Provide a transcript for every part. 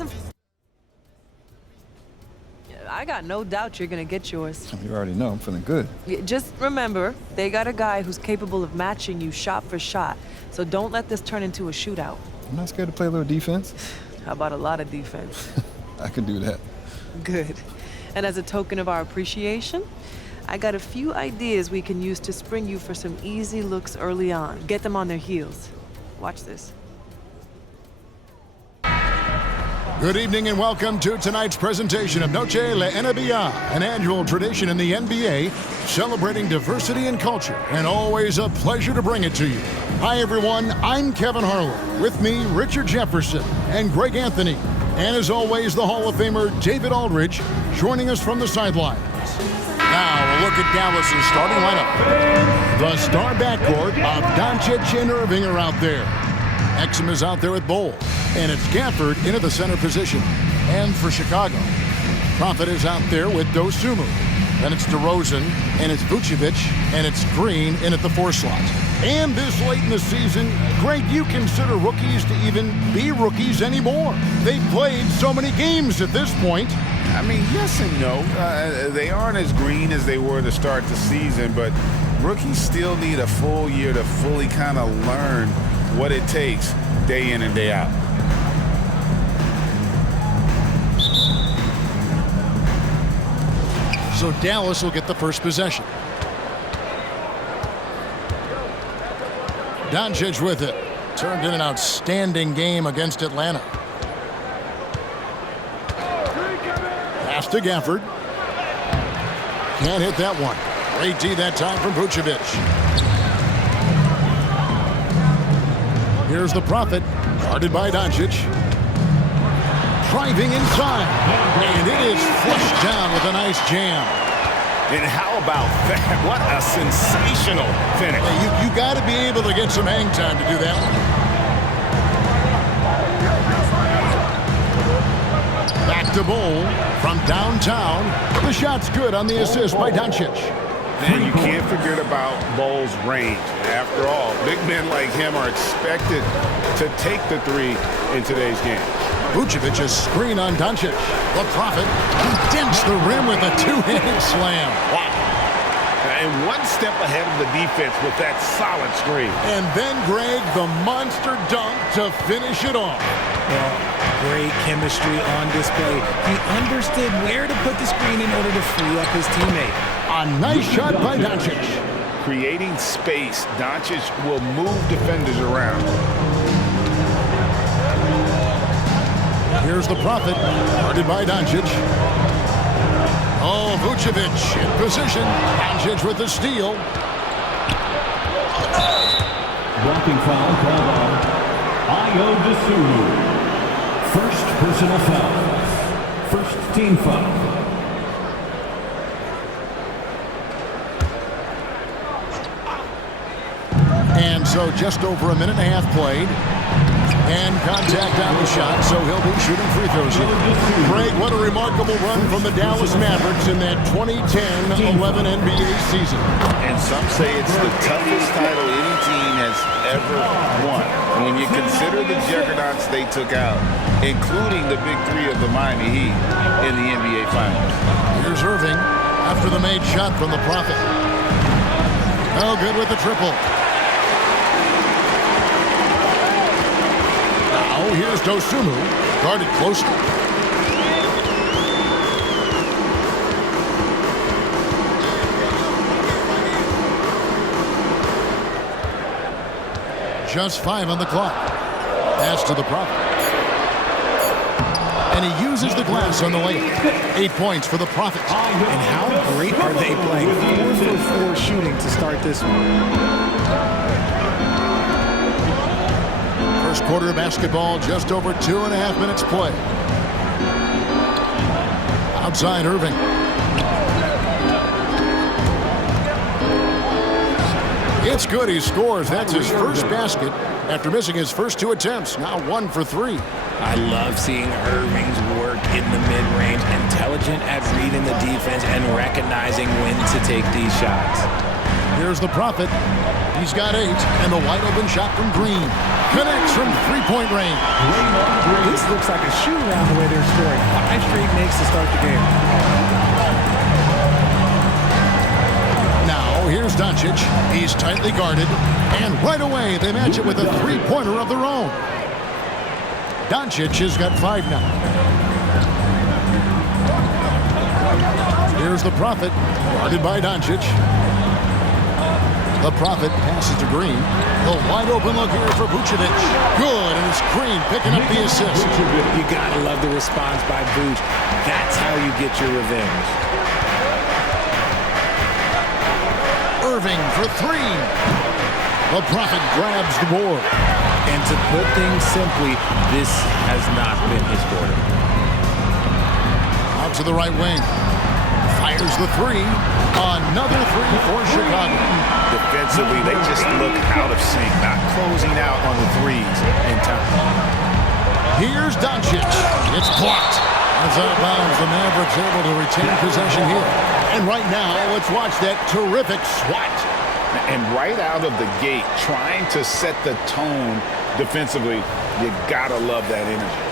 some... I got no doubt you're gonna get yours. You already know I'm feeling good. Just remember, they got a guy who's capable of matching you shot for shot. So don't let this turn into a shootout. I'm not scared to play a little defense. How about a lot of defense? I can do that. Good. And as a token of our appreciation, I got a few ideas we can use to spring you for some easy looks early on. Get them on their heels. Watch this. Good evening and welcome to tonight's presentation of Noche La NBA, an annual tradition in the NBA celebrating diversity and culture, and always a pleasure to bring it to you. Hi everyone, I'm Kevin Harlan. With me, Richard Jefferson and Greg Anthony. And as always, the Hall of Famer David Aldridge joining us from the sidelines. Now a look at Dallas' starting lineup. The star backcourt of Doncic and Irving are out there. Exum is out there with Bol. And it's Gafford into the center position. And for Chicago, Prophet is out there with Dosumu. Then it's DeRozan, and it's Vucevic, and it's Green in at the 4 slot. And this late in the season, Greg, you consider rookies to even be rookies anymore. They've played so many games at this point. I mean, yes and no. They aren't as green as they were to start the season, but rookies still need a full year to fully kind of learn what it takes day in and day out. So Dallas will get the first possession. Doncic with it. Turned in an outstanding game against Atlanta. Pass to Gafford. Can't hit that one. Great D that time from Vucevic. Here's the Prophet, guarded by Doncic. Driving inside, and it is flushed down with a nice jam. And how about that? What a sensational finish. Hey, you got to be able to get some hang time to do that one. Back to Bol from downtown. The shot's good on the assist by Doncic. And you can't forget about Bol's range. After all, big men like him are expected to take the 3 in today's game. Vucevic a screen on Doncic. The Prophet, he dents the rim with a 2-handed slam. Wow. And one step ahead of the defense with that solid screen. And then, Greg, the monster dunk to finish it off. Well, great chemistry on display. He understood where to put the screen in order to free up his teammate. A nice shot by Doncic. Creating space, Doncic will move defenders around. Here's the Prophet, guarded by Doncic. Oh, Vucevic in position. Doncic with the steal. Blocking foul called on Ayo Dosunmu. First personal foul. First team foul. And so just over a minute and a half played. And contact on the shot, so he'll be shooting free throws here. Greg, what a remarkable run from the Dallas Mavericks in that 2010-11 NBA season. And some say it's the toughest title any team has ever won. And when you consider the juggernauts they took out, including the big 3 of the Miami Heat in the NBA Finals. Here's Irving after the made shot from the Prophet. Oh, good with the triple. Now here's Dosumu, guarded closely. Just 5 on the clock. Pass to the Prophet. And he uses the glass on the layup. 8 points for the Prophet. And how great are they playing? 4 for 4 shooting to start this one. First quarter of basketball, just over 2.5 minutes play. Outside Irving. It's good, he scores. That's his first basket after missing his first 2 attempts. Now 1 for 3. I love seeing Irving's work in the mid-range, intelligent at reading the defense and recognizing when to take these shots. Here's the Prophet. He's got 8, and the wide open shot from Green. Connects from three-point range. This looks like a shoot-around the way they're scoring. 5 straight makes to start the game. Now, here's Doncic. He's tightly guarded. And right away, they match it with a three-pointer of their own. Doncic has got 5 now. Here's the Prophet, guarded by Doncic. The Prophet passes to Green. The wide open look here for Vucevic. Good, and it's Green picking up the assist. You gotta love the response by Vuce. That's how you get your revenge. Irving for 3. The Prophet grabs the board. And to put things simply, this has not been his quarter. Out to the right wing. Fires the 3. Another 3 for Chicago. Defensively, they just look out of sync, not closing out on the threes in time. Here's Doncic. It's blocked. As out of bounds, the Mavericks able to retain possession here. And right now, let's watch that terrific swat. And right out of the gate, trying to set the tone defensively, you gotta love that energy.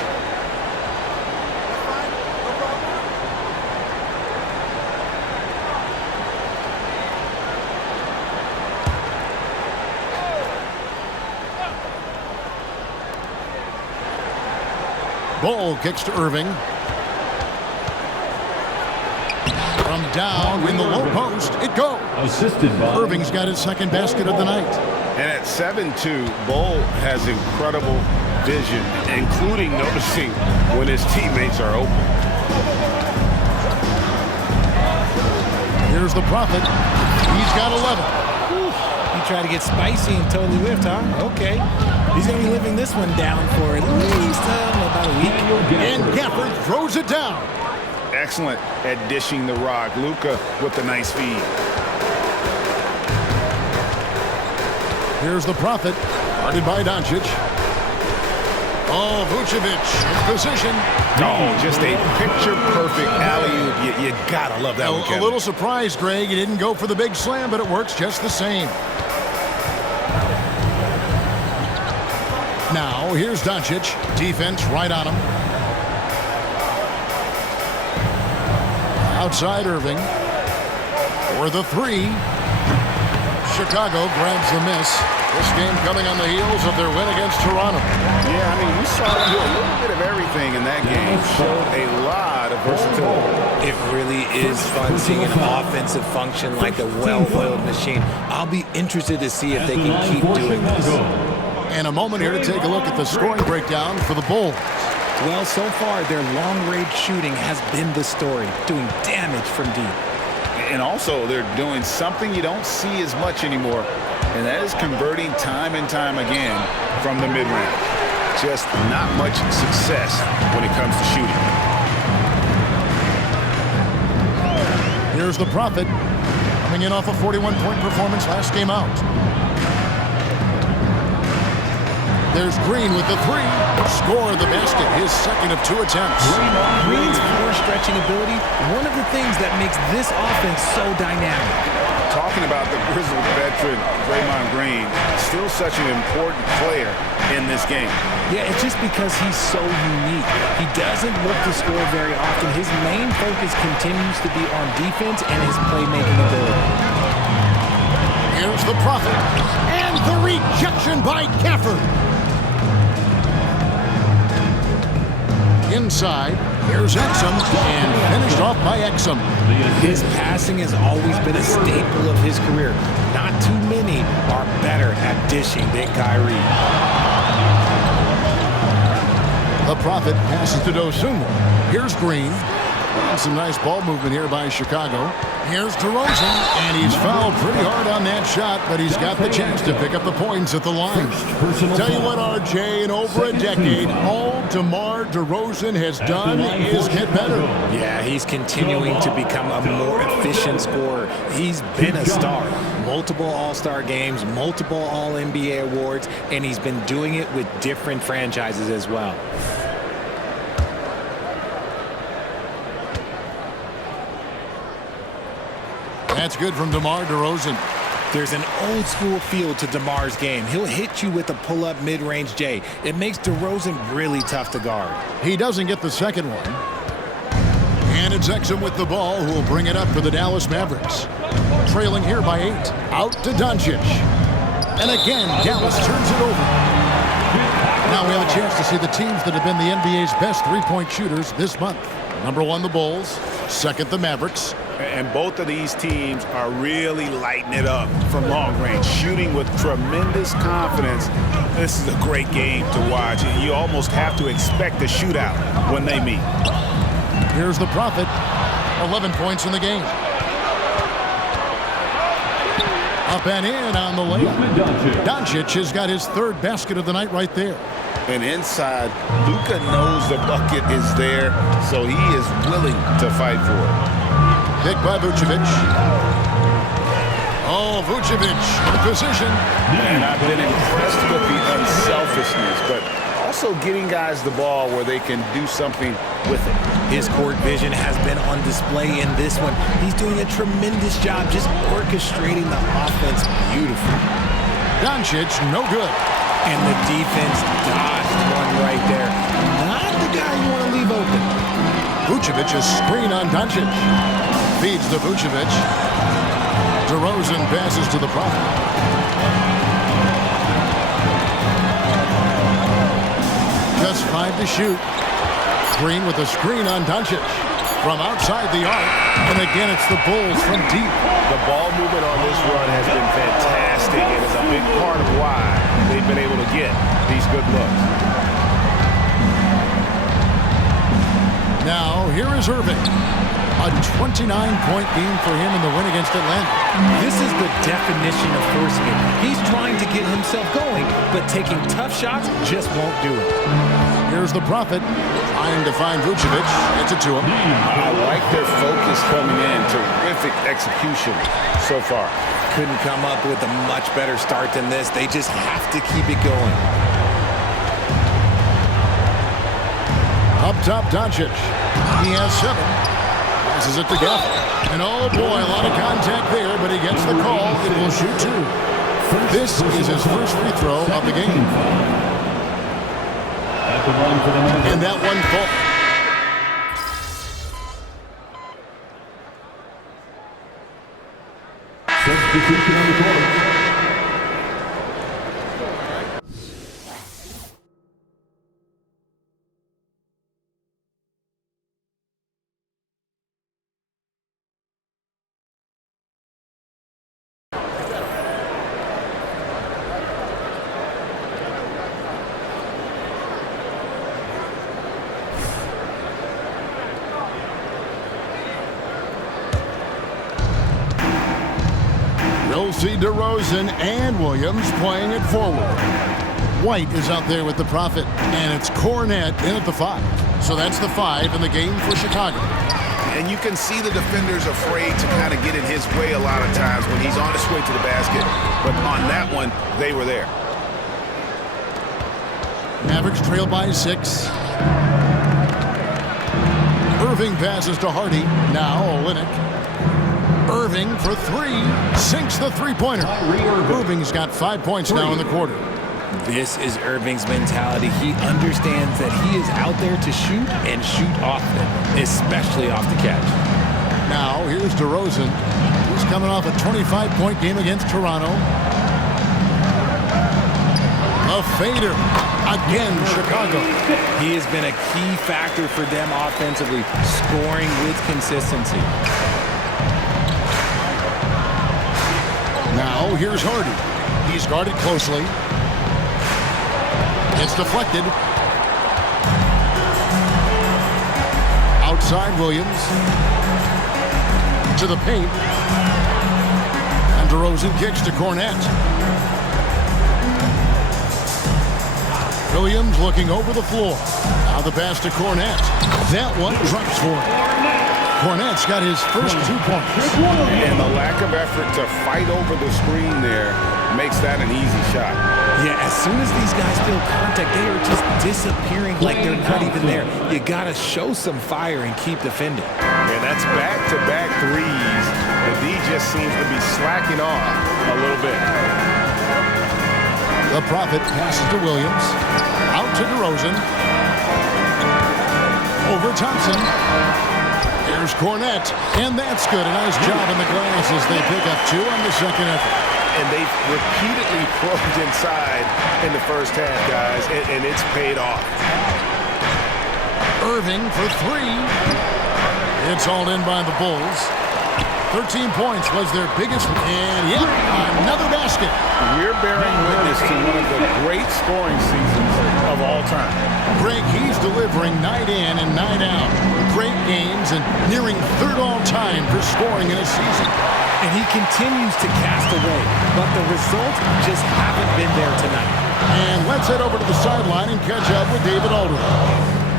Ball kicks to Irving. From down in the low post, it goes. Assisted by Irving's got his second basket of the night. And at 7-2, Bull has incredible vision, including noticing when his teammates are open. Here's the Prophet. He's got 11. He tried to get spicy and totally whiffed, huh? Okay. He's going to be living this one down for at least about a week. And Gafford throws it down. Excellent at dishing the rock. Luka with the nice feed. Here's the Prophet, guarded by Doncic. Oh, Vucevic in position. Oh, just a picture-perfect alley-oop. You gotta love that one, A Kevin. little surprised, Greg. He didn't go for the big slam, but it works just the same. Now, here's Doncic. Defense right on him. Outside Irving. For the 3. Chicago grabs the miss. This game coming on the heels of their win against Toronto. Yeah, I mean, we saw them do a little bit of everything in that game. Showed a lot of versatility. It really is fun seeing an offensive function like a well-oiled machine. I'll be interested to see if they can keep doing this. And a moment here to take a look at the scoring breakdown for the Bulls. Well, so far, their long-range shooting has been the story, doing damage from deep. And also, they're doing something you don't see as much anymore, and that is converting time and time again from the mid-range. Just not much success when it comes to shooting. Here's the Prophet, coming in off a 41-point performance last game out. There's Green with the 3. Score the basket, his second of 2 attempts. Green's floor stretching ability, one of the things that makes this offense so dynamic. Talking about the grizzled veteran, Draymond Green, still such an important player in this game. Yeah, it's just because he's so unique. He doesn't look to score very often. His main focus continues to be on defense and his playmaking ability. Here's the Prophet, and the rejection by Gafford. Inside, here's Exum, and finished off by Exum. His passing has always been a staple of his career. Not too many are better at dishing than Kyrie. The Prophet passes to Dosunmu. Here's Green. And some nice ball movement here by Chicago. Here's DeRozan, and he's fouled pretty hard on that shot, but he's got the chance to pick up the points at the line. Tell you what, RJ, in over a decade, all DeMar DeRozan has done is get better. Yeah, he's continuing to become a more efficient scorer. He's been a star. Multiple All-Star games, multiple All-NBA awards, and he's been doing it with different franchises as well. That's good from DeMar DeRozan. There's an old school feel to DeMar's game. He'll hit you with a pull-up mid-range J. It makes DeRozan really tough to guard. He doesn't get the second one. And it's Exum with the ball, who will bring it up for the Dallas Mavericks. Trailing here by 8. Out to Doncic. And again, Dallas turns it over. Now we have a chance to see the teams that have been the NBA's best three-point shooters this month. Number 1, the Bulls. Second, the Mavericks. And both of these teams are really lighting it up from long range, shooting with tremendous confidence. This is a great game to watch. You almost have to expect a shootout when they meet. Here's the Prophet. 11 points in the game. Up and in on the layup. Doncic has got his third basket of the night right there. And inside, Luka knows the bucket is there, so he is willing to fight for it. Pick by Vucevic. Oh, Vucevic in position. And I've been impressed with the unselfishness, but also getting guys the ball where they can do something with it. His court vision has been on display in this one. He's doing a tremendous job just orchestrating the offense beautifully. Doncic, no good. And the defense dodged one right there. Not the guy you want to leave open. Vucevic, a screen on Doncic. Feeds to Vucevic. DeRozan passes to the Prophet. Just 5 to shoot. Green with a screen on Doncic. From outside the arc. And again, it's the Bulls from deep. The ball movement on this run has been fantastic. It is a big part of why they've been able to get these good looks. Now, here is Irving. A 29-point game for him in the win against Atlanta. This is the definition of forcing it. He's trying to get himself going, but taking tough shots just won't do it. Here's the Prophet, trying to find Vucevic. Gets it to him. I like their focus coming in. Terrific execution so far. Couldn't come up with a much better start than this. They just have to keep it going. Up top, Doncic. He has 7. Passes it to Gafford. And oh boy, a lot of contact there, but he gets the call. It will shoot 2. This is his first free throw of the game. And that one falls. Substitution on the court. You'll see DeRozan and Williams playing it forward. White is out there with the Prophet, and it's Cornette in at the 5. So that's the 5 in the game for Chicago. And you can see the defenders afraid to kind of get in his way a lot of times when he's on his way to the basket. But on that one, they were there. Mavericks trail by 6. Irving passes to Hardy. Now Olynyk. Irving for 3. Sinks the three-pointer. Irving's got 5 points now in the quarter. This is Irving's mentality. He understands that he is out there to shoot and shoot often, especially off the catch. Now here's DeRozan. He's coming off a 25-point game against Toronto. A fader. Again, Chicago. He has been a key factor for them offensively, scoring with consistency. Now here's Hardy. He's guarded closely. It's deflected. Outside Williams. To the paint. And DeRozan kicks to Cornette. Williams looking over the floor. Now the pass to Cornette. That one drops for him. Cornette's got his first 2 points. And the lack of effort to fight over the screen there makes that an easy shot. Yeah, as soon as these guys feel contact, they are just disappearing like they're not even there. You got to show some fire and keep defending. And that's back-to-back threes. The D just seems to be slacking off a little bit. The Prophet passes to Williams. Out to DeRozan. Over Thompson. Here's Cornette. And that's good. A nice job in the glass as they pick up 2 on the second effort. And they've repeatedly probed inside in the first half, guys, and it's paid off. Irving for 3. It's hauled in by the Bulls. 13 points was their biggest. And, yep, another basket. We're bearing witness to one of the great scoring seasons of all time. Greg, he's delivering night in and night out. Great games and nearing 3rd all-time for scoring in a season. And he continues to cast away, but the results just haven't been there tonight. And let's head over to the sideline and catch up with David Aldridge.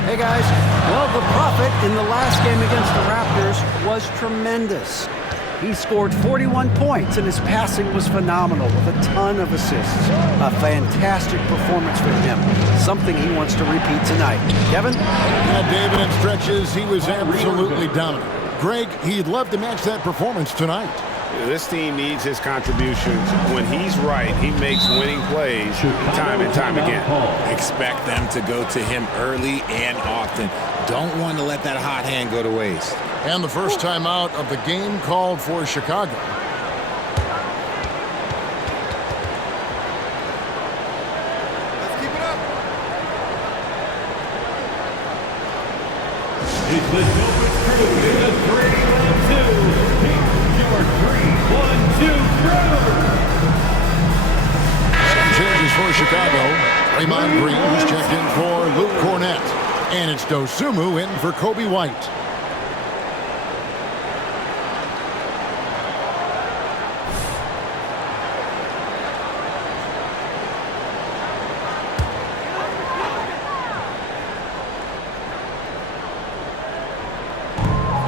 Hey guys, well, the Prophet in the last game against the Raptors was tremendous. He scored 41 points and his passing was phenomenal with a ton of assists. A fantastic performance for him, something he wants to repeat tonight. Kevin? Yeah, David, in stretches, he was absolutely dominant. Greg, he'd love to match that performance tonight. This team needs his contributions. When he's right, he makes winning plays time and time again. Expect them to go to him early and often. Don't want to let that hot hand go to waste. And the first time out of the game called for Chicago. Let's keep it up. It's the Dopest crew in the 3-1-2. Your 3-1-2 crew. Some changes for Chicago. Raymond Green was checked in for Luke Cornette. And it's Dosumu in for Kobe White.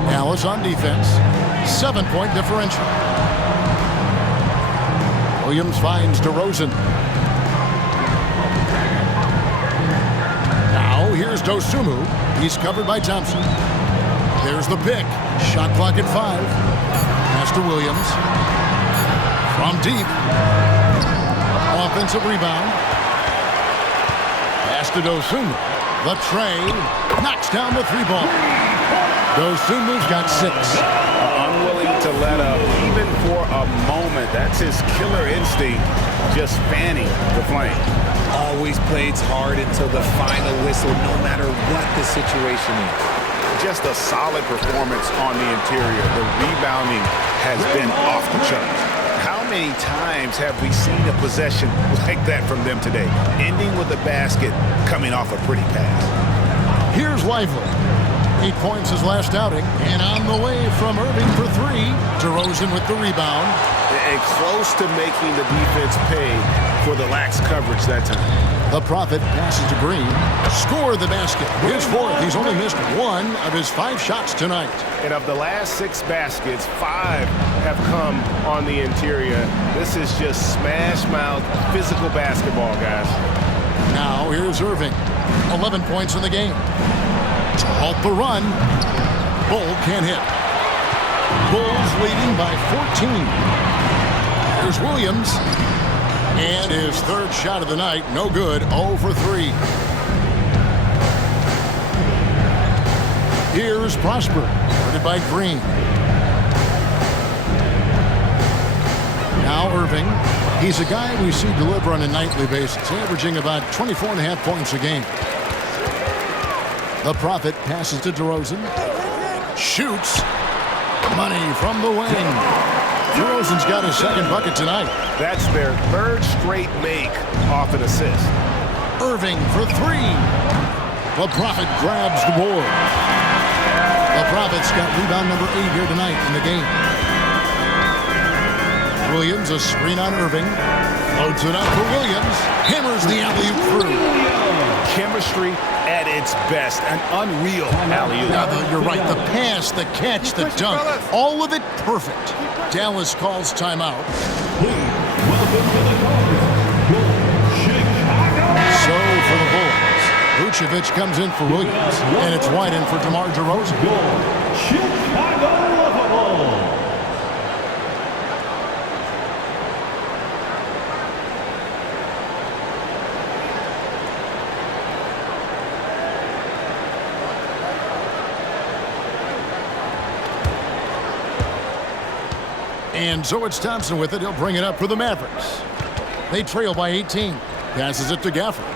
Dallas on defense. 7-point differential. Williams finds DeRozan. Now here's Dosumu. He's covered by Thompson. There's the pick. Shot clock at 5. Pass to Williams. From deep. Offensive rebound. Pass to Dosumu. The tray. Knocks down the 3-ball. Dosumu's got 6. Unwilling to let up even for a moment. That's his killer instinct, just fanning the flame. Always plays hard until the final whistle, no matter what the situation is. Just a solid performance on the interior. The rebounding has been off the charts. How many times have we seen a possession like that from them today, ending with a basket coming off a pretty pass? Here's Lively. 8 points his last outing, and on the way from Irving for 3. DeRozan with the rebound. And close to making the defense pay for the lax coverage that time. The Prophet passes to Green. Score the basket. His 4th. He's only missed 1 of his 5 shots tonight. And of the last 6 baskets, 5 have come on the interior. This is just smash mouth physical basketball, guys. Now here's Irving. 11 points in the game. To halt the run. Bull can't hit. Bulls leading by 14. Here's Williams. And his 3rd shot of the night, no good, 0 for 3. Here's Prosper, guarded by Green. Now Irving. He's a guy we see deliver on a nightly basis, averaging about 24.5 points a game. The Prophet passes to DeRozan. Shoots. Money from the wing. DeRozan's got his 2nd bucket tonight. That's their 3rd straight make off an assist. Irving for 3. The Prophet grabs the board. The Prophet's got rebound number 8 here tonight in the game. Williams, a screen on Irving. Loads it up for Williams. Hammers the alley-oop through. Chemistry at its best. An unreal alley-oop. Now, you're right. The pass, the catch, the dunk. All of it perfect. Dallas calls timeout. So for the Bulls, Vucevic comes in for Williams, and it's White in for DeMar DeRozan. And so it's Thompson with it. He'll bring it up for the Mavericks. They trail by 18. Passes it to Gafford.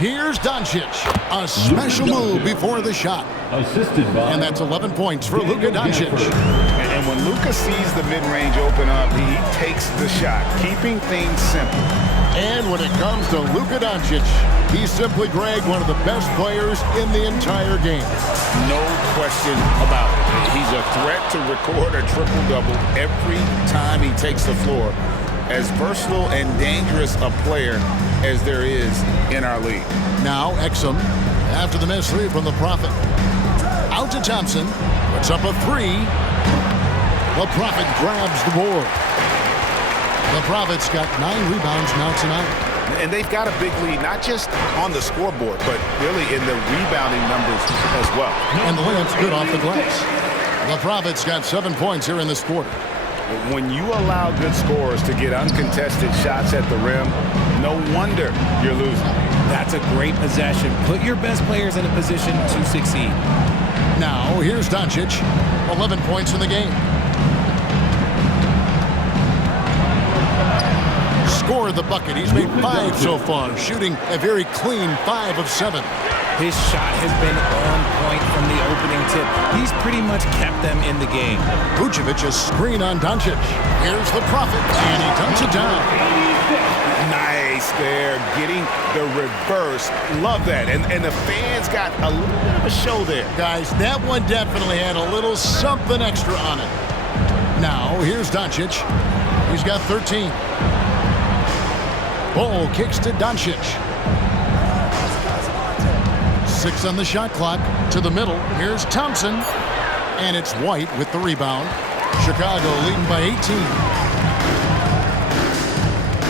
Here's Doncic. A special move before the shot. Assisted by. And that's 11 points for Luka Doncic. And when Luka sees the mid-range open up, he takes the shot, keeping things simple. And when it comes to Luka Doncic, he's simply, Greg, one of the best players in the entire game. No question about it. He's a threat to record a triple-double every time he takes the floor. As versatile and dangerous a player as there is in our league. Now Exum, after the miss three from the Prophet. Out to Thompson, puts up a three. The Prophet grabs the board. The Prophet's got 9 rebounds now tonight. And they've got a big lead, not just on the scoreboard, but really in the rebounding numbers as well. And the layup's good off the glass. The Prophet's got 7 points here in this quarter. When you allow good scorers to get uncontested shots at the rim, no wonder you're losing. That's a great possession. Put your best players in a position to succeed. Now, here's Doncic. 11 points in the game. Scored the bucket. He's made 5 so far, shooting a very clean 5 of 7. His shot has been on point from the opening tip. He's pretty much kept them in the game. Vucevic a screen on Doncic. Here's the Prophet, and he dunks it down. Nice there, getting the reverse. Love that. And the fans got a little bit of a show there. Guys, that one definitely had a little something extra on it. Now, here's Doncic. He's got 13. Bull kicks to Doncic. 6 on the shot clock. To the middle. Here's Thompson. And it's White with the rebound. Chicago leading by 18.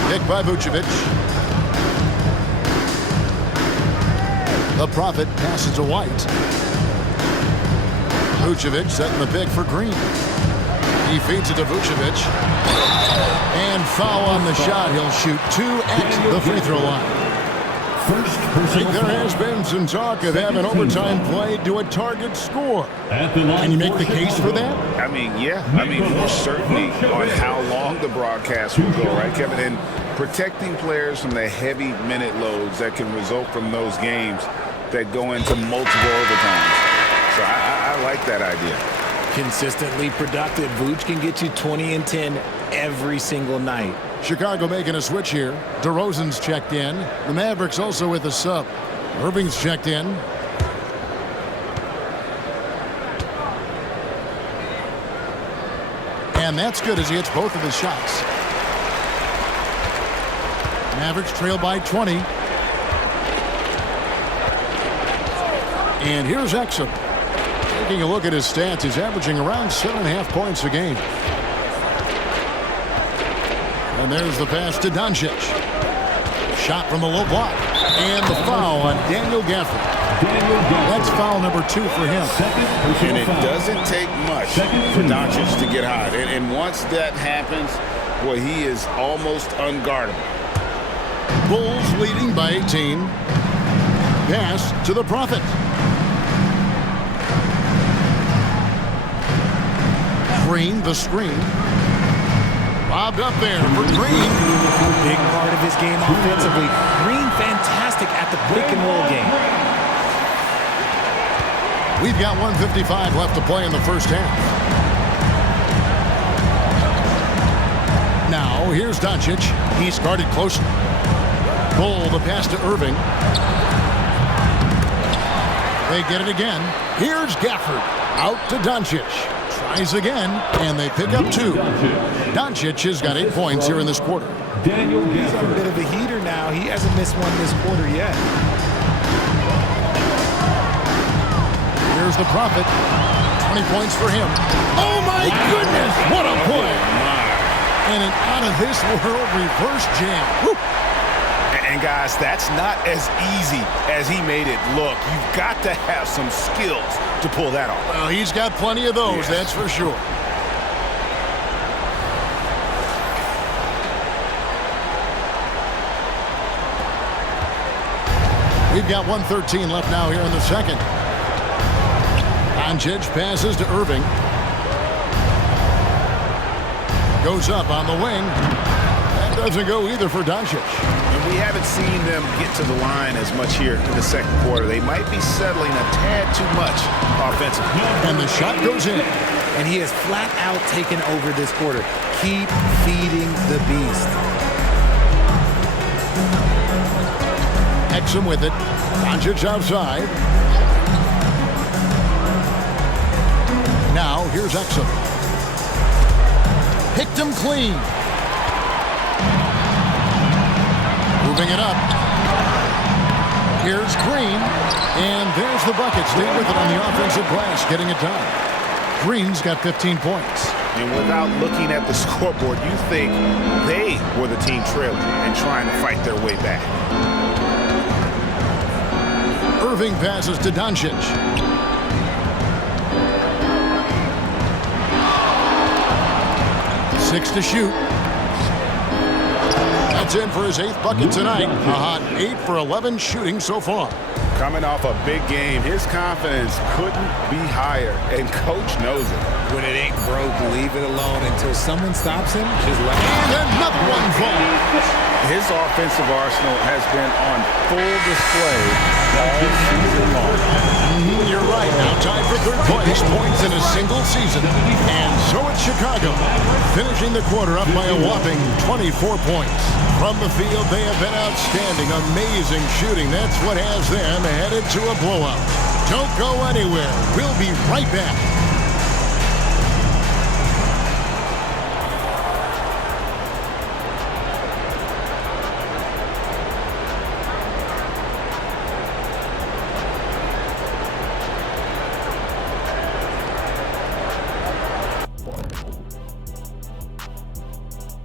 Pick by Vucevic. The Prophet passes to White. Vucevic setting the pick for Green. He feeds it to Vucevic. And foul on the shot. He'll shoot 2 at the free throw line. I think there has been some talk of having overtime played to a target score. Can you make the case for that? I mean, yeah. I mean, more certainty on how long the broadcast will go, right, Kevin? And protecting players from the heavy minute loads that can result from those games that go into multiple overtimes. So I like that idea. Consistently productive. Vooch can get you 20 and 10 every single night. Chicago making a switch here. DeRozan's checked in. The Mavericks also with a sub. Irving's checked in. And that's good as he hits both of his shots. Mavericks trail by 20. And here's Exum. Taking a look at his stats, he's averaging around 7.5 points a game. And there's the pass to Doncic. Shot from the low block. And the foul on Daniel Gafford. That's foul number 2 for him. And it doesn't take much for Doncic to get hot. And once that happens, well, he is almost unguardable. Bulls leading by 18. Pass to the Prophet. Green, the screen. Bobbed up there for Green. Big part of his game offensively. Green fantastic at the pick and roll game. We've got 1:55 left to play in the first half. Now, here's Doncic. He's guarded closely. Bull, the pass to Irving. They get it again. Here's Gafford. Out to Doncic. Tries again, and they pick up 2. Doncic has got 8 points here in this quarter. He's on a bit of a heater now. He hasn't missed one this quarter yet. Here's the Prophet. 20 points for him. Oh, my goodness! What a play! And an out-of-this-world reverse jam. Woo. And guys, that's not as easy as he made it look. You've got to have some skills to pull that off. Well, he's got plenty of those, that's for sure. We've got 1:13 left now here in the second. Doncic passes to Irving. Goes up on the wing. That doesn't go either for Doncic. And we haven't seen them get to the line as much here in the second quarter. They might be settling a tad too much offensively. And the shot goes in. And he has flat out taken over this quarter. Keep feeding the beast. Exum with it. Doncic outside. Now here's Exum. Picked him clean. Moving it up. Here's Green. And there's the bucket. Stay with it on the offensive glass, getting it done. Green's got 15 points. And without looking at the scoreboard, you think they were the team trailing and trying to fight their way back. Irving passes to Doncic. Six to shoot. That's in for his 8th bucket tonight. A hot 8 for 11 shooting so far. Coming off a big game, his confidence couldn't be higher, and coach knows it. When it ain't broke, leave it alone until someone stops him. Just let him. And another one falls. His offensive arsenal has been on full display all season long. You're right. Now tied for 3rd place. Points in a single season. And so it's Chicago, finishing the quarter up by a whopping 24 points. From the field, they have been outstanding. Amazing shooting. That's what has them headed to a blowout. Don't go anywhere. We'll be right back.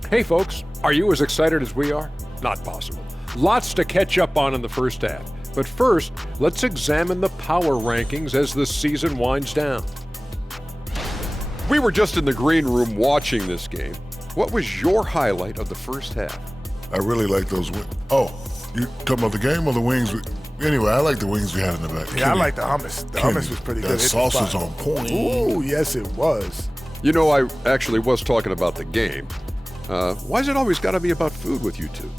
Hey folks, are you as excited as we are? Not possible. Lots to catch up on in the first half. But first, let's examine the power rankings as the season winds down. We were just in the green room watching this game. What was your highlight of the first half? I really like those wings. Oh, you talking about the game or the wings? Anyway, I like the wings we had in the back. Yeah, I like the hummus. The hummus was pretty good. That sauce is on point. Ooh, yes it was. You know, I actually was talking about the game. Why's it always got to be about food with you two?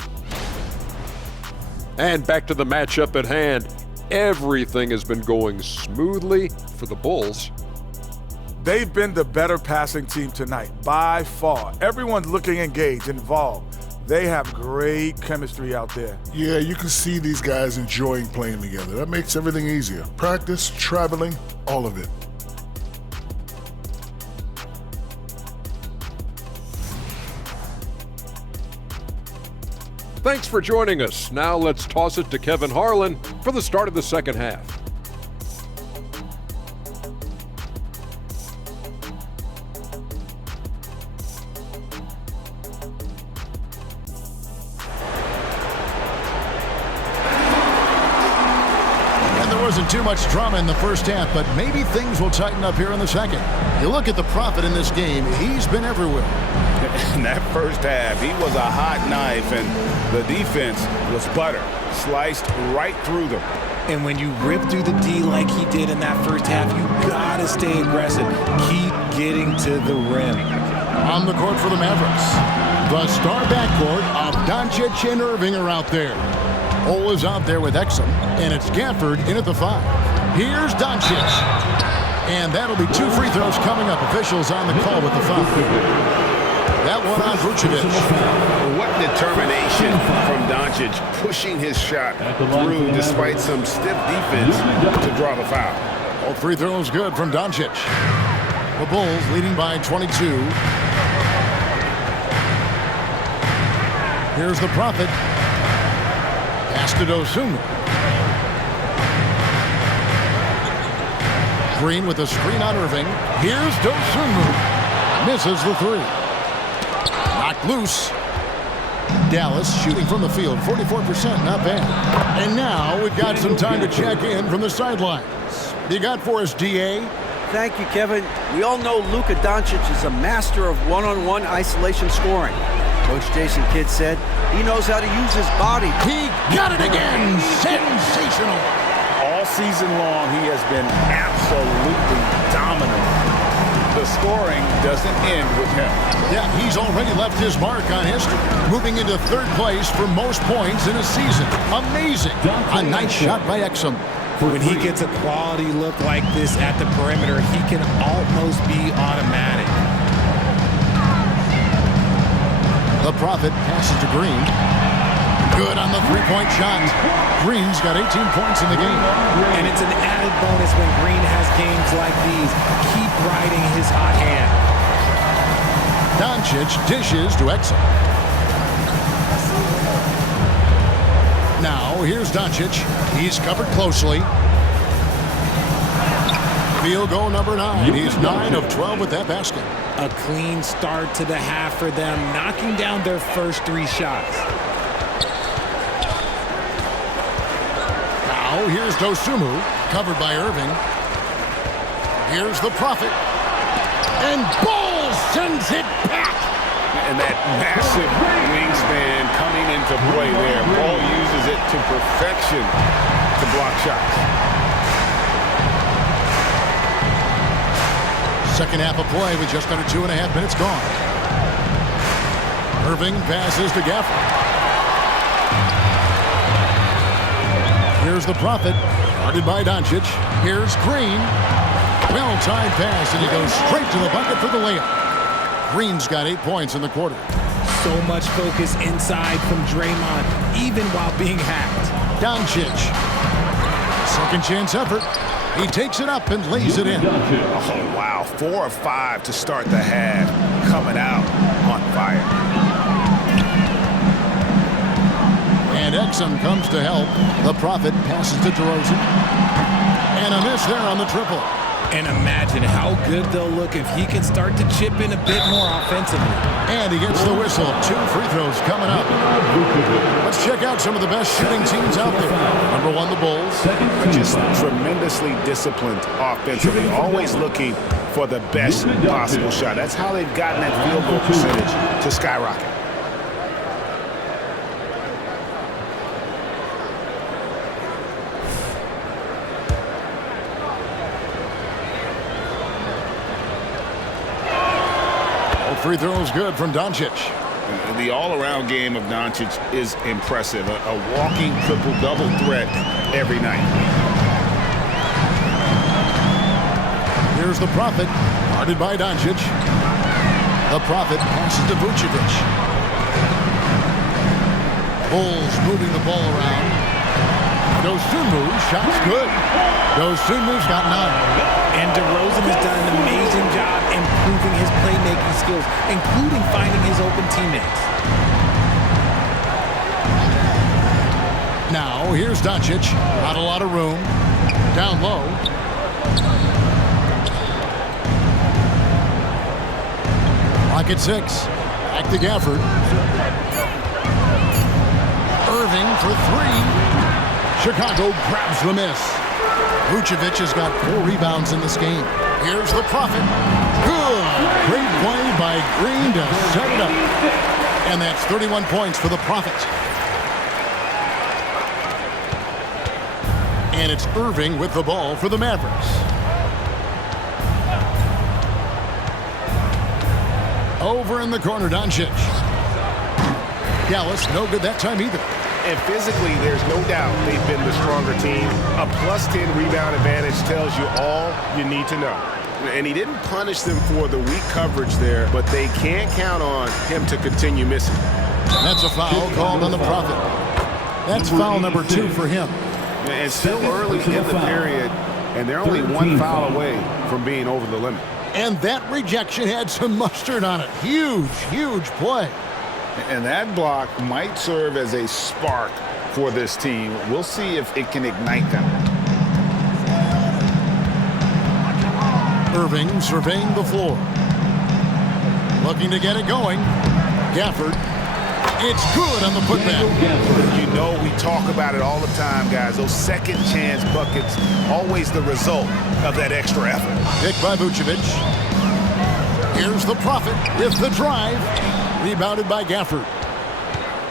And back to the matchup at hand. Everything has been going smoothly for the Bulls. They've been the better passing team tonight, by far. Everyone's looking engaged, involved. They have great chemistry out there. Yeah, you can see these guys enjoying playing together. That makes everything easier. Practice, traveling, all of it. Thanks for joining us. Now let's toss it to Kevin Harlan for the start of the second half. And there wasn't too much drama in the first half, but maybe things will tighten up here in the second. You look at the prophet in this game, he's been everywhere. In that first half, he was a hot knife, and the defense was butter, sliced right through them. And when you rip through the D like he did in that first half, you gotta stay aggressive. Keep getting to the rim. On the court for the Mavericks, the star backcourt of Doncic and Irving are out there. Ole is out there with Exum, and it's Gafford in at the 5. Here's Doncic. And that'll be 2 free throws coming up. Officials on the call with the foul. That one on Vucevic. What determination from Doncic, pushing his shot through despite some stiff defense to draw the foul. All free throws good from Doncic. The Bulls leading by 22. Here's the prophet. Pass to Dosunmu. Green with a screen on Irving. Here's Dosunmu. Misses the 3. Knocked loose. Dallas shooting from the field, 44%, not bad. And now we've got some time to check in from the sidelines. You got for us, DA? Thank you, Kevin. We all know Luka Doncic is a master of one-on-one isolation scoring. Coach Jason Kidd said he knows how to use his body. He got it again! Sensational! All season long, he has been absolutely dominant. The scoring doesn't end with him. Yeah, he's already left his mark on history, moving into third place for most points in a season. Amazing. A nice shot by Exum. When he gets a quality look like this at the perimeter, he can almost be automatic. The Prophet passes to Green. Good on the three-point shot. Green's got 18 points in the game. And it's an added bonus when Green has games like these. Keep riding his hot hand. Doncic dishes to Exum. Now, here's Doncic. He's covered closely. Field goal number 9. He's 9 of 12 with that basket. A clean start to the half for them, knocking down their first 3 shots. Now, here's Dosunmu, covered by Irving. Here's the Prophet. And Ball sends it back. And that massive wingspan coming into play there. Ball uses it to perfection to block shots. Second half of play with just under 2.5 minutes gone. Irving passes to Gafford. Here's the Prophet, guarded by Doncic. Here's Green. Well-timed pass, and he goes straight to the bucket for the layup. Green's got 8 points in the quarter. So much focus inside from Draymond, even while being hacked. Doncic. Second chance effort. He takes it up and lays it in. Oh, wow. 4 of 5 to start the half. Coming out on fire. And Exum comes to help. The Prophet passes to DeRozan. And a miss there on the triple. And imagine how good they'll look if he can start to chip in a bit more offensively. And he gets the whistle. 2 free throws coming up. Let's check out some of the best shooting teams out there. Number 1, the Bulls. Just tremendously disciplined offensively, always looking for the best possible shot. That's how they've gotten that field goal percentage to skyrocket. Free throws good from Doncic. The all-around game of Doncic is impressive. A walking triple-double threat every night. Here's the Prophet, guarded by Doncic. The Prophet passes to Vucevic. Bulls moving the ball around. Dosunmu, shot's good. Dosunmu's got 9. And DeRozan has done an amazing job improving his playmaking skills, including finding his open teammates. Now, here's Doncic. Not a lot of room. Down low. Clock at 6. Back to Gafford. Irving for 3. Chicago grabs the miss. Vucevic has got 4 rebounds in this game. Here's the Prophet. Good. Great play by Green to set it up. And that's 31 points for the Prophet. And it's Irving with the ball for the Mavericks. Over in the corner, Doncic. Dallas, no good that time either. And physically, there's no doubt they've been the stronger team. A +10 rebound advantage tells you all you need to know. And he didn't punish them for the weak coverage there, but they can't count on him to continue missing. That's a foul called on the Prophet. That's foul number 2 for him. And still early in the period, and they're only 1 foul away from being over the limit. And that rejection had some mustard on it. Huge, huge play. And that block might serve as a spark for this team. We'll see if it can ignite them. Irving surveying the floor. Looking to get it going. Gafford. It's good on the putback. You know we talk about it all the time, guys. Those second chance buckets, always the result of that extra effort. Picked by Vucevic. Here's the Prophet with the drive. Rebounded by Gafford.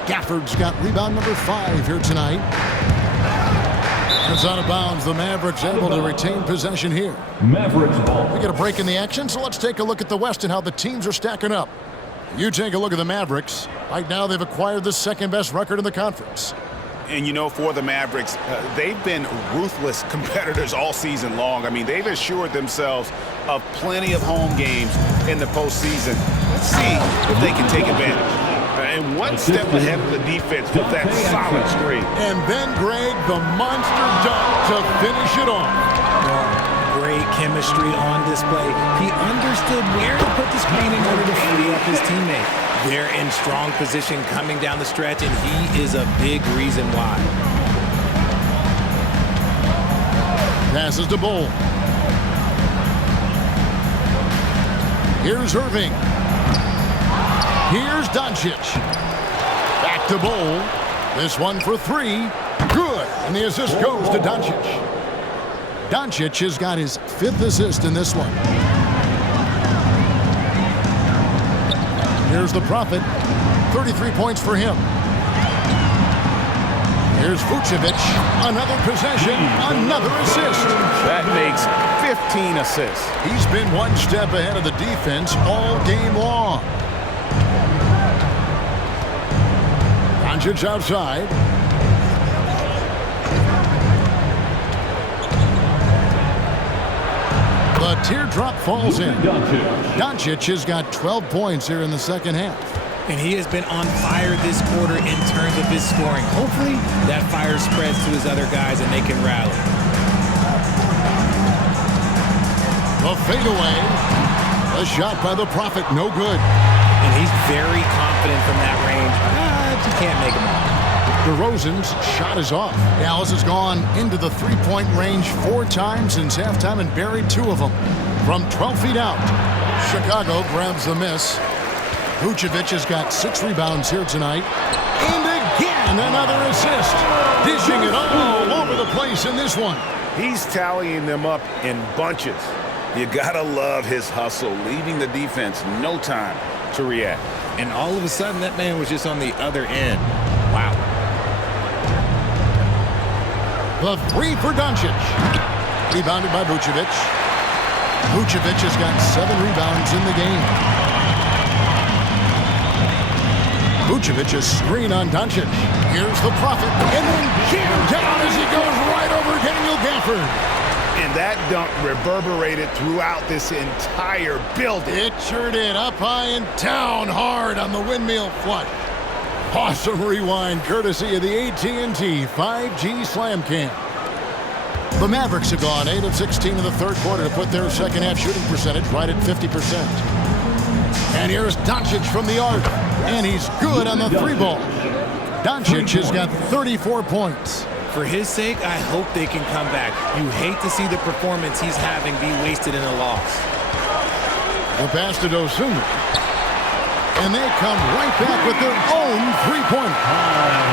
Gafford's got rebound number 5 here tonight. It's out of bounds. The Mavericks able to retain possession here. Mavericks ball. We get a break in the action, so let's take a look at the West and how the teams are stacking up. You take a look at the Mavericks. Right now, they've acquired the second-best record in the conference. And, you know, for the Mavericks, they've been ruthless competitors all season long. I mean, they've assured themselves of plenty of home games in the postseason. Let's see if they can take advantage. And one step ahead of the defense with that solid screen. And then, Greg, the monster dunk to finish it off. Great chemistry on display. He understood where to put the screen in order to free up his teammate. They're in strong position coming down the stretch, and he is a big reason why. Passes to Bull. Here's Irving. Here's Doncic. Back to Bull. This one for three. Good. And the assist goes to Doncic. Doncic has got his 5th assist in this one. Here's the Prophet. 33 points for him. Here's Vucevic. Another possession. Another assist. That makes 15 assists. He's been one step ahead of the defense all game long. Doncic outside. The teardrop falls in. Doncic has got 12 points here in the second half. And he has been on fire this quarter in terms of his scoring. Hopefully, that fire spreads to his other guys and they can rally. The fadeaway. A shot by the Prophet, no good. And he's very confident from that range. You can't make him off. DeRozan's shot is off. Dallas has gone into the three-point range 4 times since halftime and buried 2 of them from 12 feet out. Chicago grabs the miss. Vucevic has got 6 rebounds here tonight. And again, another assist. Dishing it all over the place in this one. He's tallying them up in bunches. You gotta love his hustle, leaving the defense no time to react. And all of a sudden, that man was just on the other end. Wow. The 3 for Doncic. Rebounded by Vucevic. Vucevic has got 7 rebounds in the game. Vucevic's screen on Doncic. Here's the Prophet. And then jammed down as he goes right over Daniel Gafford. And that dunk reverberated throughout this entire building. It sure did. Up high and down hard on the windmill flush. Awesome rewind courtesy of the AT&T 5G Slam Cam. The Mavericks have gone 8 of 16 in the third quarter to put their second half shooting percentage right at 50%. And here's Doncic from the arc. And he's good on the 3-ball. Doncic has got 34 points. For his sake, I hope they can come back. You hate to see the performance he's having be wasted in a loss. The pass to Dosunmu. And they come right back with their own 3-pointer.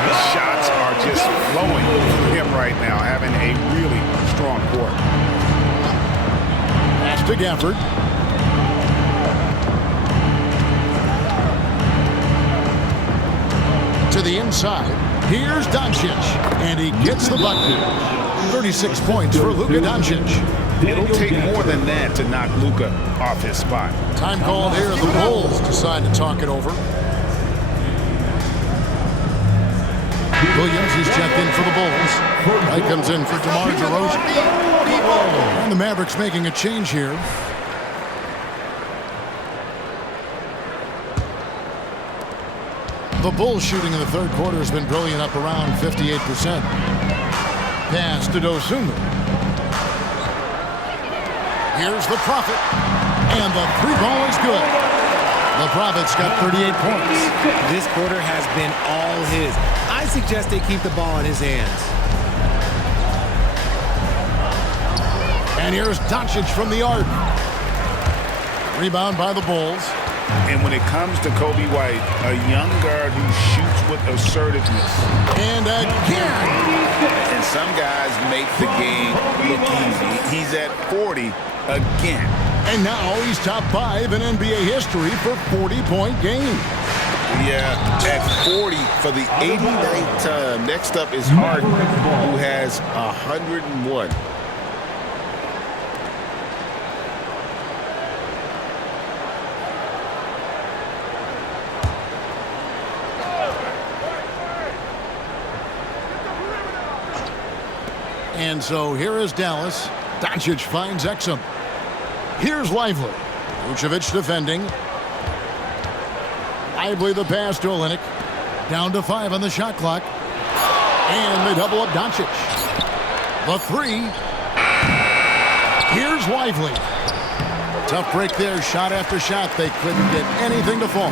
The shots are just flowing for him right now, having a really strong quarter. Pass to Gafford. To the inside. Here's Doncic, and he gets the bucket. 36 points for Luka Doncic. It'll take more than that to knock Luka off his spot. Time called here. The Bulls decide to talk it over. Williams is checked in for the Bulls. Right comes in for DeMar DeRozan. And the Mavericks making a change here. The Bulls shooting in the third quarter has been brilliant, up around 58%. Pass to Dosunmu. Here's the Prophet. And the 3-ball is good. The Prophet's got 38 points. This quarter has been all his. I suggest they keep the ball in his hands. And here's Doncic from the arc. Rebound by the Bulls. And when it comes to Kobe White, a young guard who shoots with assertiveness. And again. And some guys make the game look easy. He's at 40 again. And now he's top 5 in NBA history for 40-point game. Yeah, at 40 for the 89th time. Next up is Harden, who has 101. And so here is Dallas. Doncic finds Exum. Here's Lively. Vucevic defending. Lively the pass to Olynyk. Down to 5 on the shot clock. And they double up Doncic. The 3. Here's Lively. Tough break there. Shot after shot. They couldn't get anything to fall.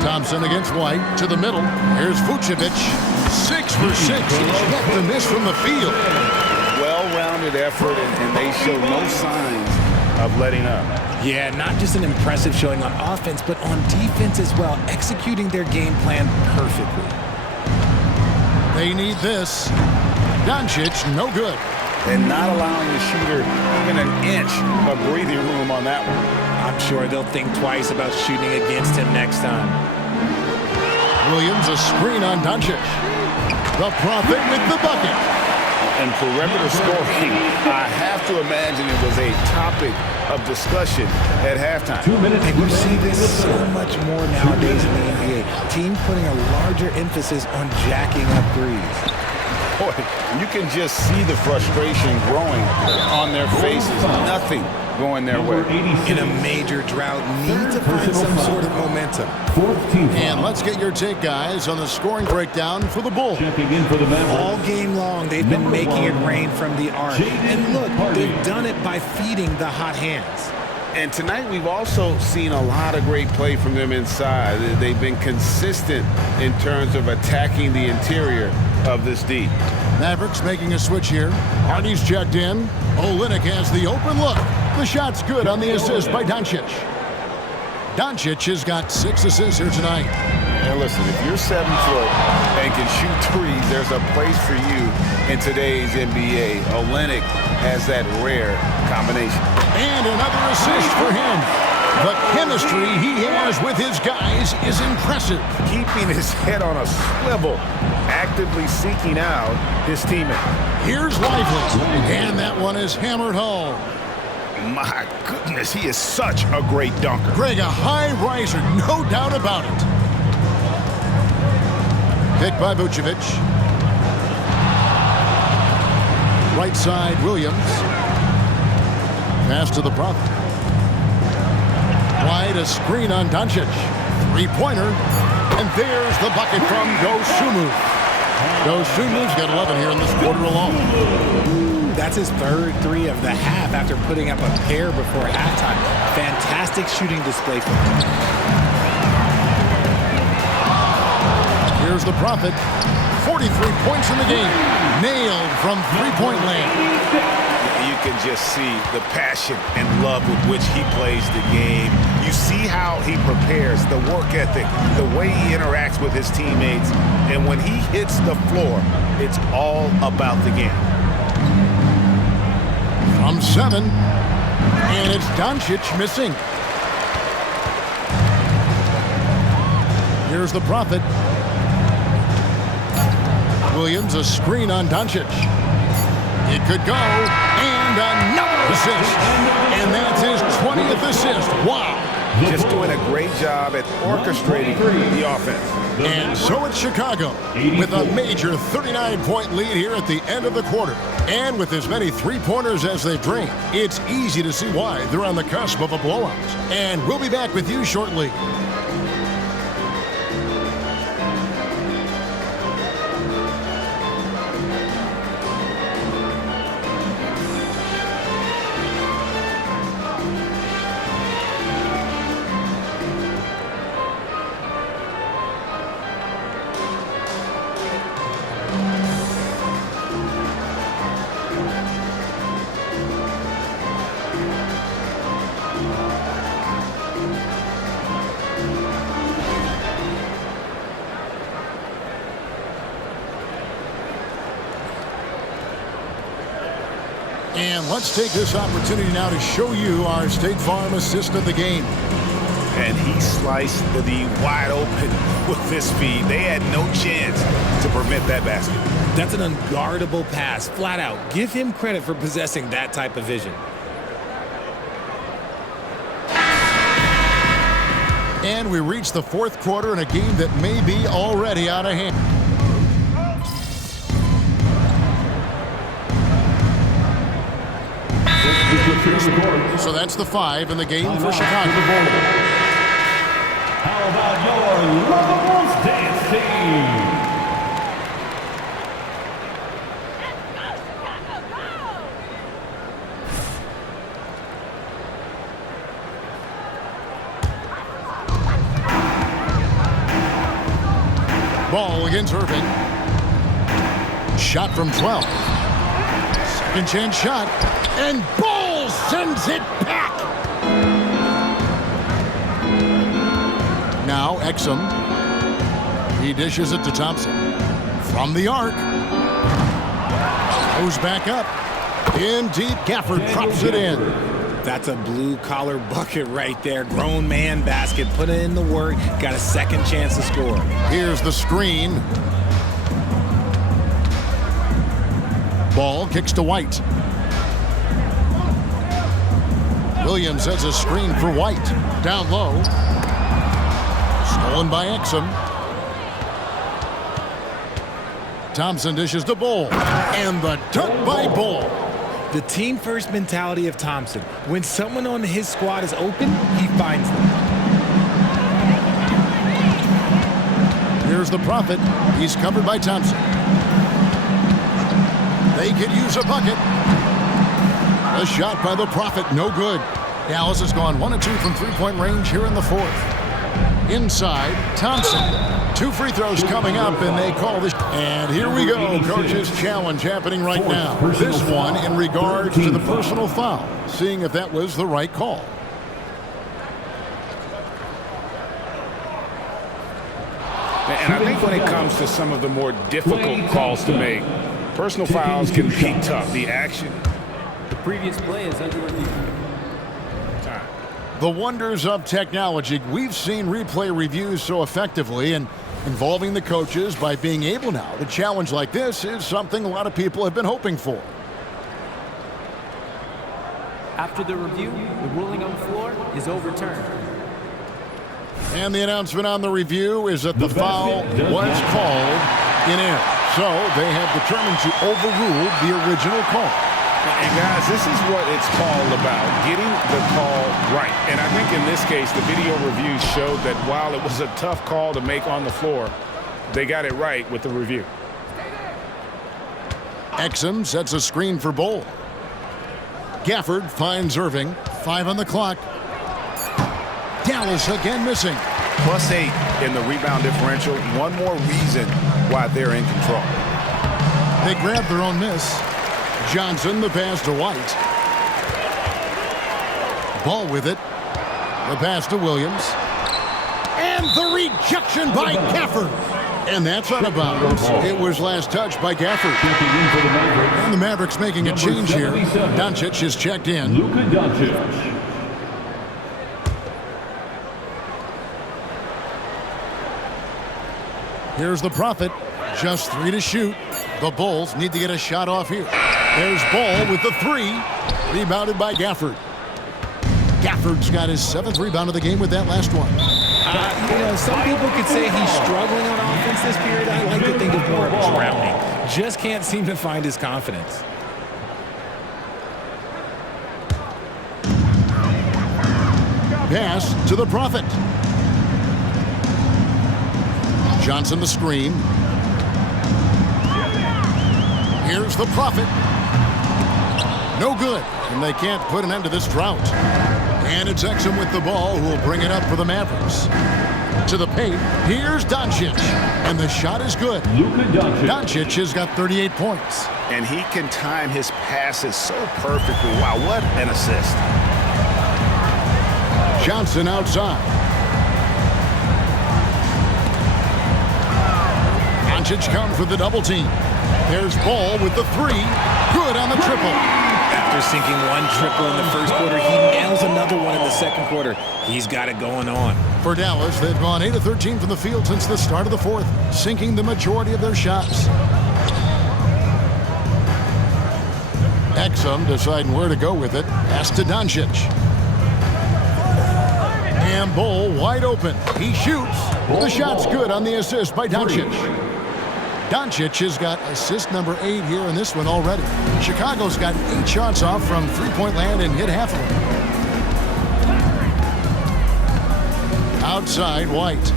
Thompson against White to the middle. Here's Vucevic. 6 for 6. Yet to miss from the field. Well-rounded effort, and they show no signs of letting up. Yeah, not just an impressive showing on offense, but on defense as well, executing their game plan perfectly. They need this. Doncic, no good. And not allowing the shooter even an inch of breathing room on that one. I'm sure they'll think twice about shooting against him next time. Williams, a screen on Doncic. The Prophet with the bucket. And perimeter scoring, I have to imagine it was a topic of discussion at halftime. 2 minutes. And you see this so much more nowadays in the NBA. Teams putting a larger emphasis on jacking up threes. Boy, you can just see the frustration growing on their faces. Nothing going their way. In a major drought, need to find some sort of momentum. And let's get your take, guys, on the scoring breakdown for the Bulls. Checking in for the Mavs. All game long, they've been making it rain from the arc. And look, they've done it by feeding the hot hands. And tonight we've also seen a lot of great play from them inside. They've been consistent in terms of attacking the interior of this D. Mavericks making a switch here. Hardy's checked in. Olynyk has the open look. The shot's good on the assist by Doncic. Doncic has got 6 assists here tonight. And listen, if you're 7 foot and can shoot threes, there's a place for you in today's NBA. Olynyk has that rare combination. And another assist for him. The chemistry he has with his guys is impressive. Keeping his head on a swivel, actively seeking out his teammate. Here's Lively. And that one is hammered home. My goodness, he is such a great dunker. Greg, a high riser, no doubt about it. Picked by Vucevic. Right side, Williams. Pass to the Prophet. Wide, a screen on Doncic. Three-pointer. And there's the bucket from Dosunmu. Dosunmu's got 11 here in this quarter alone. That's his third 3 of the half after putting up a pair before halftime. Fantastic shooting display from him. Here's the Prophet. 43 points in the game. Nailed from three-point land. You can just see the passion and love with which he plays the game. You see how he prepares, the work ethic, the way he interacts with his teammates. And when he hits the floor, it's all about the game. From 7, and it's Doncic missing. Here's the Prophet. Williams, a screen on Doncic. It could go, and another assist. And that's his 20th assist. Wow. Just doing a great job at orchestrating the offense. And so it's Chicago with a major 39-point lead here at the end of the quarter. And with as many three-pointers as they've drained, it's easy to see why they're on the cusp of a blowout. And we'll be back with you shortly. And let's take this opportunity now to show you our State Farm assist of the game. And he sliced the wide open with his feet. They had no chance to prevent that basket. That's an unguardable pass, flat out. Give him credit for possessing that type of vision. And we reach the fourth quarter in a game that may be already out of hand. So that's the 5 in the game for Chicago. How about your Love Dance Team? Ball against Irving. Shot from 12. Second chance shot. And Ball sends it back. Now Exum. He dishes it to Thompson. From the arc. Goes back up. In deep. Gafford drops it in. That's a blue-collar bucket right there. Grown man basket. Put in the work. Got a second chance to score. Here's the screen. Ball kicks to White. Williams has a screen for White. Down low. Stolen by Exum. Thompson dishes to Bull. And the dunk by Bull. The team-first mentality of Thompson. When someone on his squad is open, he finds them. Here's the Prophet. He's covered by Thompson. They could use a bucket. A shot by the Prophet, no good. Dallas has gone 1 of 2 from three-point range here in the fourth. Inside, Thompson. 2 free throws coming up, and they call this. And here we go, coach's challenge happening right now. This one in regards to the personal foul, seeing if that was the right call. And I think when it comes to some of the more difficult calls to make, personal fouls can be tough. The action. The previous play is under review. The wonders of technology. We've seen replay reviews so effectively, and involving the coaches by being able now to challenge like this is something a lot of people have been hoping for. After the review, the ruling on the floor is overturned. And the announcement on the review is that the foul was called in error. So they have determined to overrule the original call. And guys, this is what it's called about, getting the call right. And I think in this case, the video review showed that while it was a tough call to make on the floor, they got it right with the review. Exum sets a screen for Bull. Gafford finds Irving. 5 on the clock. Dallas again missing. +8 in the rebound differential. One more reason why they're in control. They grab their own miss. Johnson, the pass to White. Ball with it. The pass to Williams. And the rejection by Gafford. And that's out of bounds. It was last touched by Gafford. And the Mavericks making a change here. Doncic is checked in. Luka Doncic. Here's the Prophet. Just 3 to shoot. The Bulls need to get a shot off here. There's Ball with the 3. Rebounded by Gafford. Gafford's got his 7th rebound of the game with that last one. Some people could say he's struggling on offense this period. I like to think of more of drowning. Just can't seem to find his confidence. Pass to the Prophet. Johnson the screen. Here's the Prophet. No good, and they can't put an end to this drought. And it's Exum with the ball, who will bring it up for the Mavericks. To the paint, here's Doncic, and the shot is good. Luka Doncic. Doncic has got 38 points. And he can time his passes so perfectly. Wow, what an assist. Johnson outside. Doncic comes with the double team. There's Ball with the three. Good on the triple. After sinking one triple in the first quarter, he nails another one in the second quarter. He's got it going on. For Dallas, they've gone 8 of 13 from the field since the start of the fourth, sinking the majority of their shots. Exum deciding where to go with it. Pass to Doncic. And Bull wide open. He shoots. The shot's good on the assist by Doncic. Doncic has got assist number 8 here in this one already. Chicago's got 8 shots off from three-point land and hit half of them. Outside, White.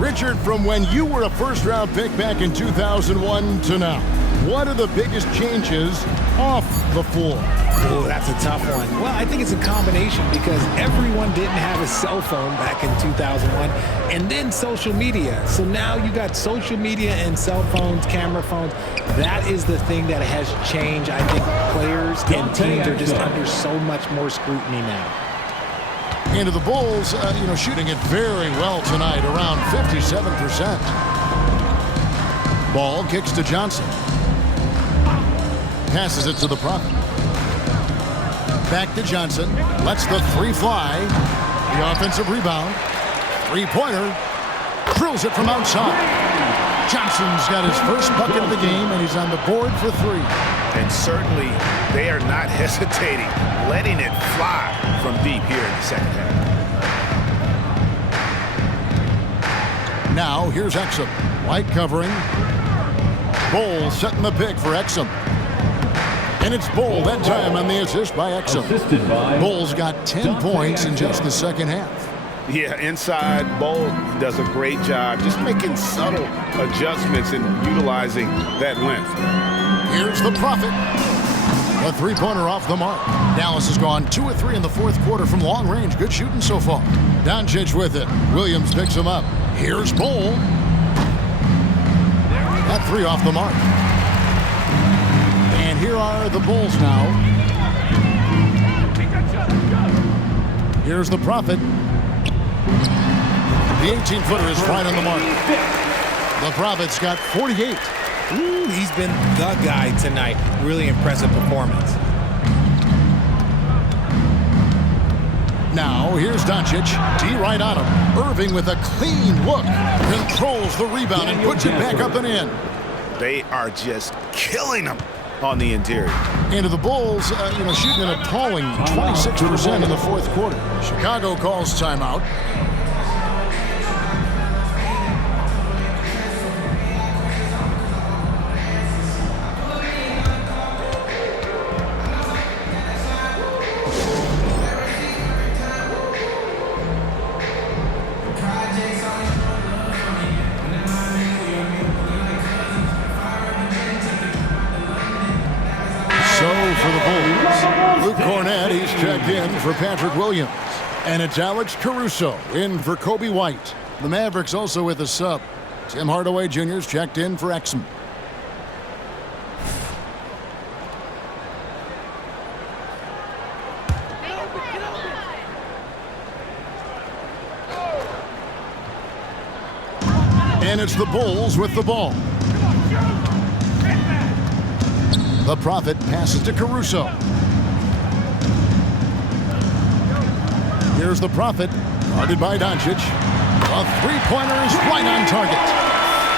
Richard, from when you were a first-round pick back in 2001 to now, what are the biggest changes off the floor? Oh, that's a tough one. Well, I think it's a combination because everyone didn't have a cell phone back in 2001 and then social media. So now you got social media and cell phones, camera phones. That is the thing that has changed. I think players and teams are just under so much more scrutiny now. Into the Bulls, shooting it very well tonight, around 57%. Ball kicks to Johnson. Passes it to the Prophet. Back to Johnson. Lets the three fly. The offensive rebound. Three-pointer. Drills it from outside. Johnson's got his first bucket of the game, and he's on the board for 3. And certainly, they are not hesitating, letting it fly from deep here in the second half. Now, here's Exum. White covering. Bull setting the pick for Exum. And it's Bull that time on the assist by Exum. Bull's got 10 points in just the second half. Yeah, inside, Bull does a great job just making subtle adjustments and utilizing that length. Here's the Prophet. A three-pointer off the mark. Dallas has gone 2 of 3 in the fourth quarter from long range. Good shooting so far. Doncic with it. Williams picks him up. Here's Bull. That 3 off the mark. And here are the Bulls now. Here's the Prophet. The 18-footer is right on the mark. The Prophet's got 48. Ooh, he's been the guy tonight. Really impressive performance. Now, here's Doncic. D right on him. Irving with a clean look. Controls the rebound and puts it back up and in. They are just killing them on the interior. Into the Bulls, shooting an appalling 26% in the fourth quarter. Chicago calls timeout. For Patrick Williams. And it's Alex Caruso in for Kobe White. The Mavericks also with a sub. Tim Hardaway Jr.'s checked in for Exum. And it's the Bulls with the ball. The Prophet passes to Caruso. Here's the Prophet, guarded by Doncic. A three-pointer is right on target.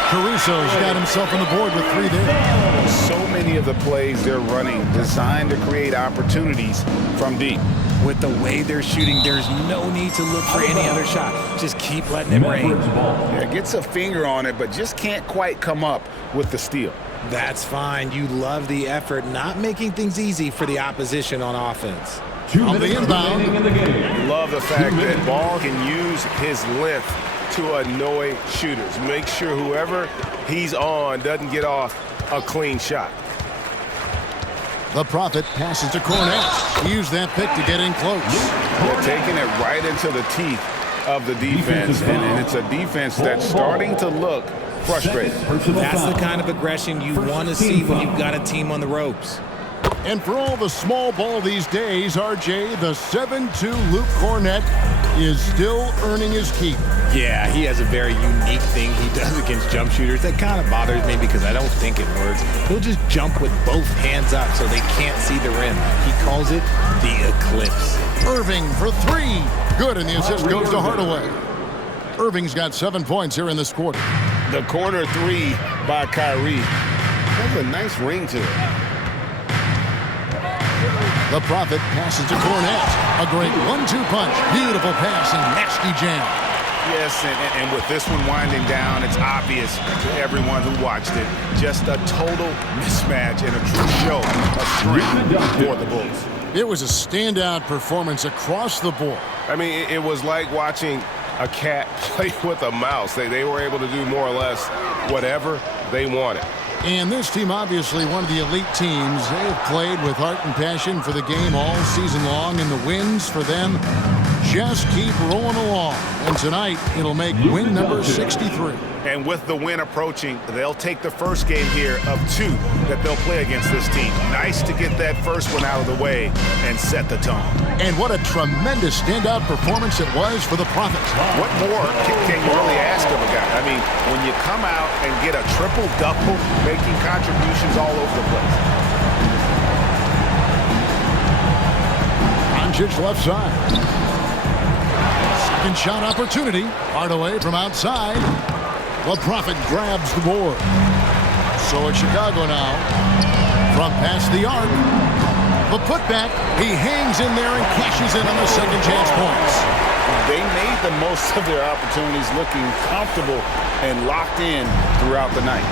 Caruso's got himself on the board with 3 there. So many of the plays they're running designed to create opportunities from deep. With the way they're shooting, there's no need to look for any other shot. Just keep letting it rain. Yeah, gets a finger on it, but just can't quite come up with the steal. That's fine. You love the effort, not making things easy for the opposition on offense. On the inbound. Love the fact that Ball can use his length to annoy shooters. Make sure whoever he's on doesn't get off a clean shot. The Prophet passes to Cornette. He used that pick to get in close. They're taking it right into the teeth of the defense, and it's a defense that's starting to look frustrated. That's the kind of aggression you want to see when you've got a team on the ropes. And for all the small ball these days, RJ, the 7'2" Luke Cornette is still earning his keep. Yeah, he has a very unique thing he does against jump shooters. That kind of bothers me because I don't think it works. He'll just jump with both hands up so they can't see the rim. He calls it the eclipse. Irving for three. Good, and the assist goes to Hardaway. Irving's got 7 points here in this quarter. The corner three by Kyrie has a nice ring to it. The Prophet passes to Cornette. A great 1-2 punch. Beautiful pass and nasty jam. Yes, and with this one winding down, it's obvious to everyone who watched it. Just a total mismatch and a true show of strength for the Bulls. It was a standout performance across the board. I mean, it was like watching a cat play with a mouse. They were able to do more or less whatever they wanted. And this team, obviously one of the elite teams. They have played with heart and passion for the game all season long, and the wins for them just keep rolling along. And tonight, it'll make win number 63. And with the win approaching, they'll take the first game here of 2 that they'll play against this team. Nice to get that first one out of the way and set the tone. And what a tremendous standout performance it was for the Prophet. What more can you really ask of a guy? I mean, when you come out and get a triple-double, making contributions all over the place. Doncic left side. Second shot opportunity. Hardaway from outside. The Prophet grabs the board. So it's Chicago now. From past the arc. The putback. He hangs in there and cashes in on the second chance points. They made the most of their opportunities, looking comfortable and locked in throughout the night.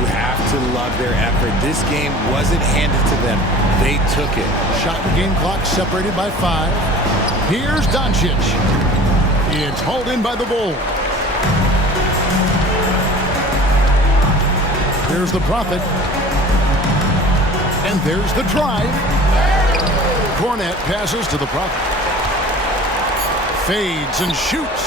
You have to love their effort. This game wasn't handed to them. They took it. Shot and game clock separated by 5. Here's Doncic. It's hauled in by the Bulls. There's the Prophet. And there's the drive. Cornette passes to the Prophet. Fades and shoots.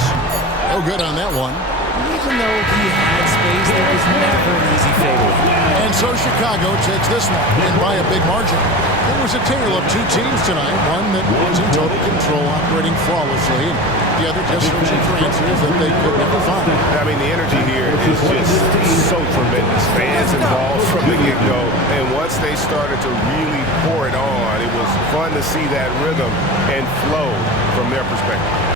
No good on that one. Even though he had space, there was never an easy fadeaway. And so Chicago takes this one, and by a big margin. It was a tale of 2 teams tonight. One that was in total control, operating flawlessly, and the other just searching for answers that they could never find. I mean, the energy here is just so tremendous. Fans involved from the get-go, and once they started to really pour it on, it was fun to see that rhythm and flow from their perspective.